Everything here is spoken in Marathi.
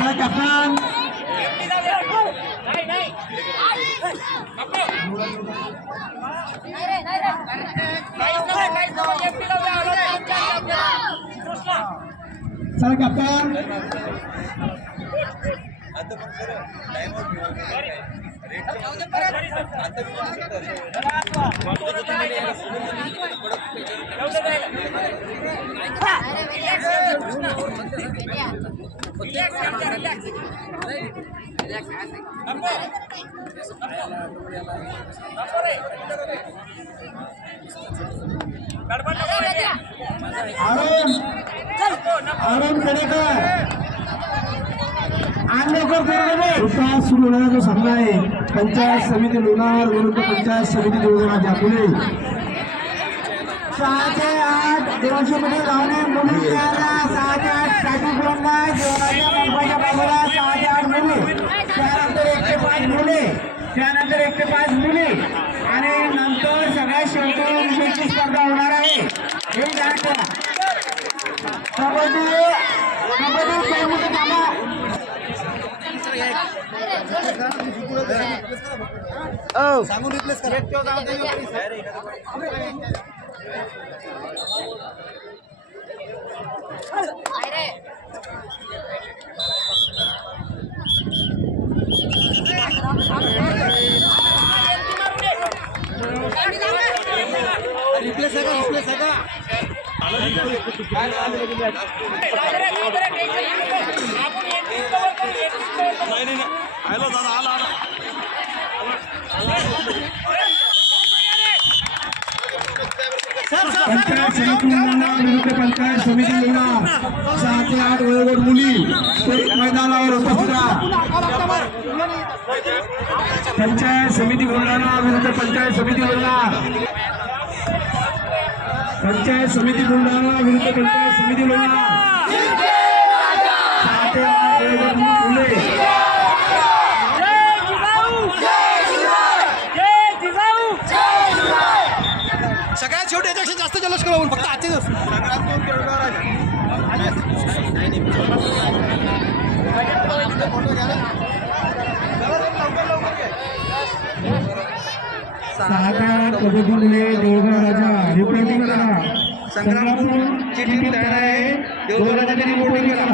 कॅप्टन चला कॅप्टन सुरू होणारा जो सामना आहे पंचायत समिती लोणार विरुद्ध पंचायत समिती देवगराजा पुणे 6-8 देवांशीमध्ये धावणे मुली 6-8 स्टॅटिक गोलंदाज देवराजा मुंबईच्या बाजूला 6-8 मुली त्यानंतर 1-5 मुले त्यानंतर 1-5 मुली आणि नंतर सगळ्यात शेवटी विजेची स्पर्धा होणार आहे हे जाणून घ्या कबड्डी सांगून रिप्लेस करा रिप्लेस पंचायत समिती लोणार 6-8 वयोगट मुली मैदानावर उपस्थित पंचायत समिती बुलढाणा विरुद्ध पंचायत समिती लोणार पंचायत समिती बुलढाणा विरुद्ध पंचायत समिती लोणार 6-8 वयोगट मुले सगळ्यात शेवटी याच्यापेक्षा जास्त जल्लोष करू फक्त आजचे दिवस देवगड राजा रिपोर्टिंग करा संग्रामपूर ची टीम तयार आहे देवगड राजाची रिपोर्टिंग करा